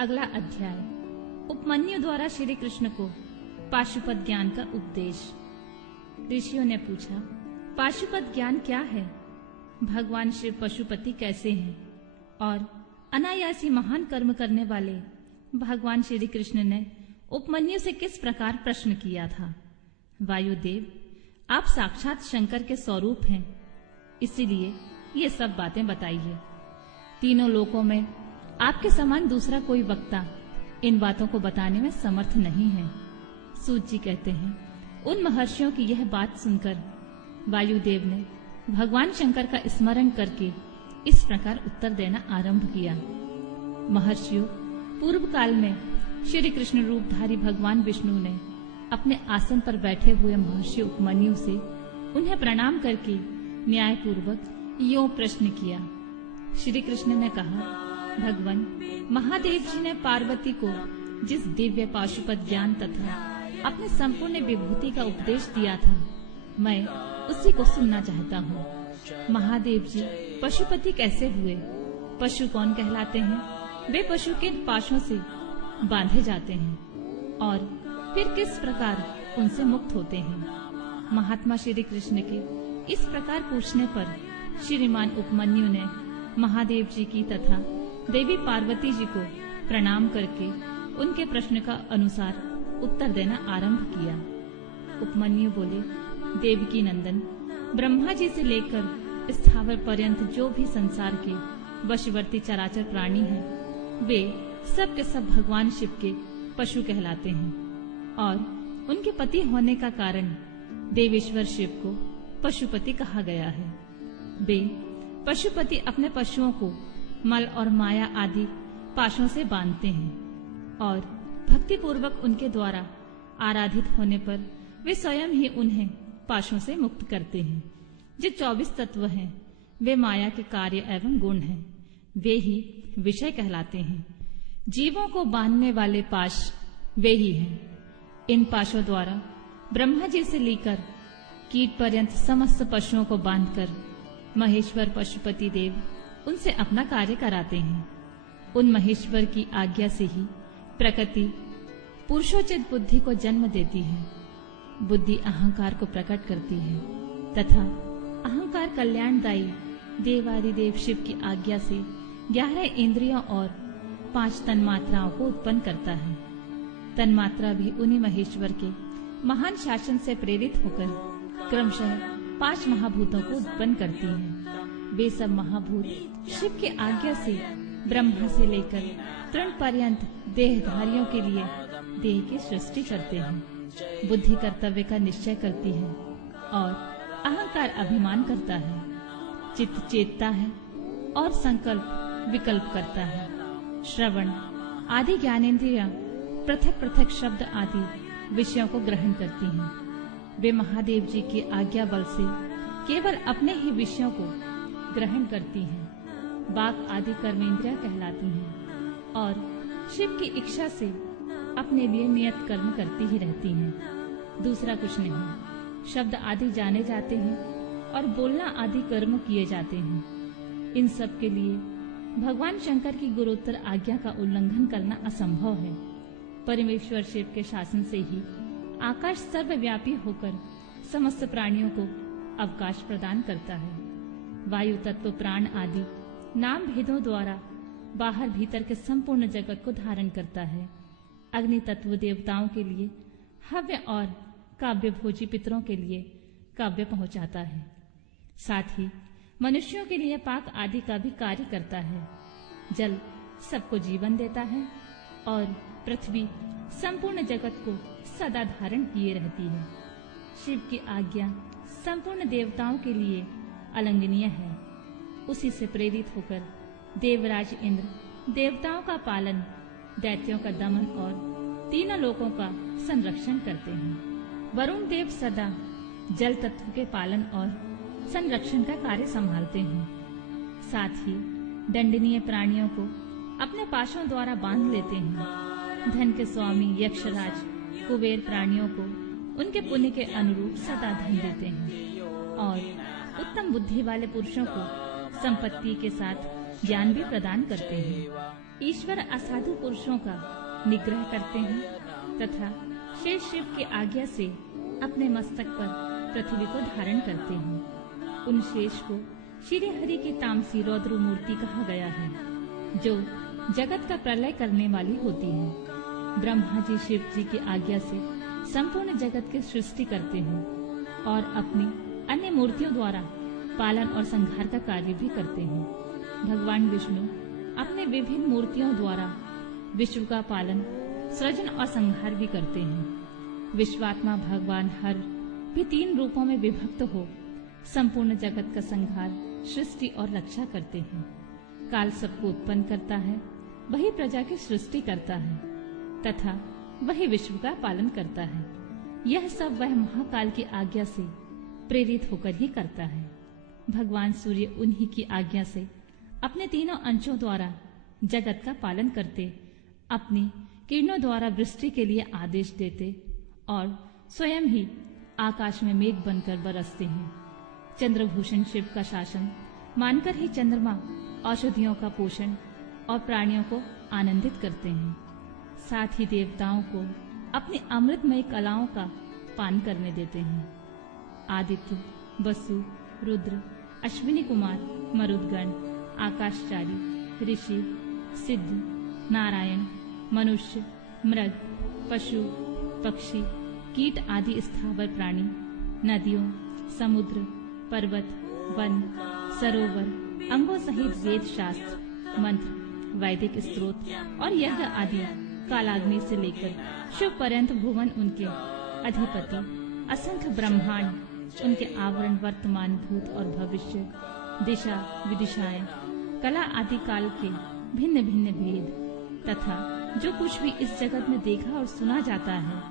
अगला अध्याय उपमन्यु द्वारा श्री कृष्ण को पाशुपत ज्ञान का उपदेश। ऋषियों ने पूछा, पाशुपत ज्ञान क्या है? भगवान शिव पशुपति कैसे हैं? और अनायासी महान कर्म करने वाले भगवान श्री कृष्ण ने उपमन्यु से किस प्रकार प्रश्न किया था। वायुदेव, आप साक्षात शंकर के स्वरूप हैं, इसीलिए ये सब बातें बताइए। तीनों लोकों में आपके समान दूसरा कोई वक्ता इन बातों को बताने में समर्थ नहीं है। सूत जी कहते हैं, उन महर्षियों की यह बात सुनकर वायुदेव ने भगवान शंकर का स्मरण करके इस प्रकार उत्तर देना आरंभ किया। महर्षियों, पूर्व काल में श्री कृष्ण रूपधारी भगवान विष्णु ने अपने आसन पर बैठे हुए महर्षि उपमन्यु से उन्हें प्रणाम करके न्याय पूर्वक यो प्रश्न किया। श्री कृष्ण ने कहा, भगवान महादेव जी ने पार्वती को जिस दिव्य पाशुपत ज्ञान तथा अपने संपूर्ण विभूति का उपदेश दिया था, मैं उसी को सुनना चाहता हूँ। महादेव जी पशुपति कैसे हुए? पशु कौन कहलाते हैं? वे पशु के पाशों से बांधे जाते हैं और फिर किस प्रकार उनसे मुक्त होते हैं? महात्मा श्री कृष्ण के इस प्रकार पूछने पर श्रीमान उपमन्यु ने महादेव जी की तथा देवी पार्वती जी को प्रणाम करके उनके प्रश्न का अनुसार उत्तर देना आरंभ किया। उपमन्यु बोले, देवकी नंदन, ब्रह्मा जी से लेकर स्थावर पर्यंत जो भी संसार के वशवर्ती चराचर प्राणी हैं, वे सब के सब भगवान शिव के पशु कहलाते हैं और उनके पति होने का कारण देवेश्वर शिव को पशुपति कहा गया है। वे पशुपति अपने पशुओं को मल और माया आदि पाशों से बांधते हैं और भक्ति पूर्वक उनके द्वारा आराधित होने पर वे स्वयं ही उन्हें पाशों से मुक्त करते हैं। जो 24 तत्व हैं, वे माया के कार्य एवं गुण हैं, वे ही विषय कहलाते हैं। जीवों को बांधने वाले पाश वे ही हैं। इन पाशों द्वारा ब्रह्मा जी से लेकर कीट पर्यंत समस्त पशुओं को बांधकर महेश्वर पशुपति देव उनसे अपना कार्य कराते हैं। उन महेश्वर की आज्ञा से ही प्रकृति पुरुषोचित बुद्धि को जन्म देती है। बुद्धि अहंकार को प्रकट करती है तथा अहंकार कल्याणदायी देवादिदेव शिव की आज्ञा से 11 इंद्रियों और 5 तन्मात्राओं को उत्पन्न करता है। तन्मात्रा भी उन्हीं महेश्वर के महान शासन से प्रेरित होकर क्रमशः 5 महाभूतों को उत्पन्न करती हैं। वे सब महाभूत शिव की आज्ञा से ब्रह्मा से लेकर तृण पर्यंत देहधारियों के लिए देह की सृष्टि करते हैं। बुद्धि कर्तव्य का निश्चय करती है और अहंकार अभिमान करता है। चित्त चेतता है और संकल्प विकल्प करता है। श्रवण आदि ज्ञानेंद्रियां पृथक पृथक शब्द आदि विषयों को ग्रहण करती हैं। वे महादेव जी की आज्ञा बल से केवल अपने ही विषयों को ग्रहण करती हैं। बाक आदि कर्मेंद्रियां कहलाती हैं और शिव की इच्छा से अपने लिए नियत कर्म करती ही रहती हैं। दूसरा कुछ नहीं। शब्द आदि जाने जाते हैं और बोलना आदि कर्म किए जाते हैं। इन सब के लिए भगवान शंकर की गुरोत्तर आज्ञा का उल्लंघन करना असंभव है। परमेश्वर शिव के शासन से ही आकाश सर्वव्यापी होकर समस्त प्राणियों को अवकाश प्रदान करता है। वायु तत्व प्राण आदि नाम भेदों द्वारा बाहर भीतर के संपूर्ण जगत को धारण करता है। अग्नि तत्व देवताओं के लिए हव्य और काव्य भोजी पितरों के लिए काव्य पहुंचाता है। साथ ही मनुष्यों के लिए पाक आदि का भी कार्य करता है। जल सबको जीवन देता है और पृथ्वी संपूर्ण जगत को सदा धारण किए रहती है। शिव की आज्ञा संपूर्ण देवताओं के लिए अलंघनीय है। उसी से प्रेरित होकर देवराज इंद्र देवताओं का पालन, दैत्यों का दमन और तीनों लोकों का संरक्षण करते हैं। वरुण देव सदा जल तत्व के पालन और संरक्षण का कार्य संभालते हैं। साथ ही दंडनीय प्राणियों को अपने पाशों द्वारा बांध लेते हैं। धन के स्वामी यक्षराज कुबेर प्राणियों को उनके पुण्य के अनुरूप सदा धन देते हैं और उत्तम बुद्धि वाले पुरुषों को संपत्ति के साथ ज्ञान भी प्रदान करते हैं। ईश्वर असाधु पुरुषों का निग्रह करते हैं तथा शेष शिव की आज्ञा से अपने मस्तक पर पृथ्वी को धारण करते हैं। उन शेष को श्री हरि की तामसी रौद्र मूर्ति कहा गया है, जो जगत का प्रलय करने वाली होती है। ब्रह्मा जी शिव जी की आज्ञा से संपूर्ण जगत की सृष्टि करते हैं और अपनी अन्य मूर्तियों द्वारा पालन और संहार का कार्य भी करते हैं। भगवान विष्णु अपने विभिन्न मूर्तियों द्वारा विश्व का पालन, सृजन और संहार भी करते हैं। विश्वात्मा भगवान हर भी 3 रूपों में विभक्त हो संपूर्ण जगत का संहार, सृष्टि और रक्षा करते हैं। काल सबको उत्पन्न करता है, वही प्रजा की सृष्टि करता है तथा वही विश्व का पालन करता है। यह सब वह महाकाल की आज्ञा से प्रेरित होकर ही करता है। भगवान सूर्य उन्हीं की आज्ञा से अपने 3 अंशों द्वारा जगत का पालन करते, अपनी किरणों द्वारा वृष्टि के लिए आदेश देते और स्वयं ही आकाश में मेघ बनकर बरसते हैं। चंद्रभूषण शिव का शासन मानकर ही चंद्रमा औषधियों का पोषण और प्राणियों को आनंदित करते हैं। साथ ही देवताओं को अपनी अमृतमय कलाओं का पान करने देते हैं। आदित्य, वसु, रुद्र, अश्विनी कुमार, मरुदगण, आकाशचारी, ऋषि, सिद्ध, नारायण, मनुष्य, मृग, पशु, पक्षी, कीट आदि स्थावर प्राणी, नदियों, समुद्र, पर्वत, वन, सरोवर, अंगों सहित वेद शास्त्र, मंत्र, वैदिक स्त्रोत और यज्ञ आदि कालाग्नि से लेकर शिव पर्यंत भुवन, उनके अधिपति, असंख्य ब्रह्मांड, उनके आवरण, वर्तमान, भूत और भविष्य, दिशा, विदिशाएं, कला आदि काल के भिन्न भिन्न भेद तथा जो कुछ भी इस जगत में देखा और सुना जाता है,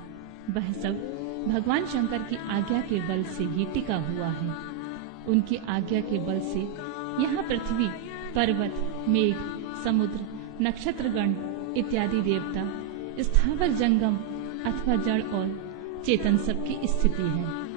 वह सब भगवान शंकर की आज्ञा के बल से ही टिका हुआ है। उनकी आज्ञा के बल से यहाँ पृथ्वी, पर्वत, मेघ, समुद्र, नक्षत्रगण इत्यादि देवता, स्थावर, जंगम अथवा जड़ और चेतन सब की स्थिति है।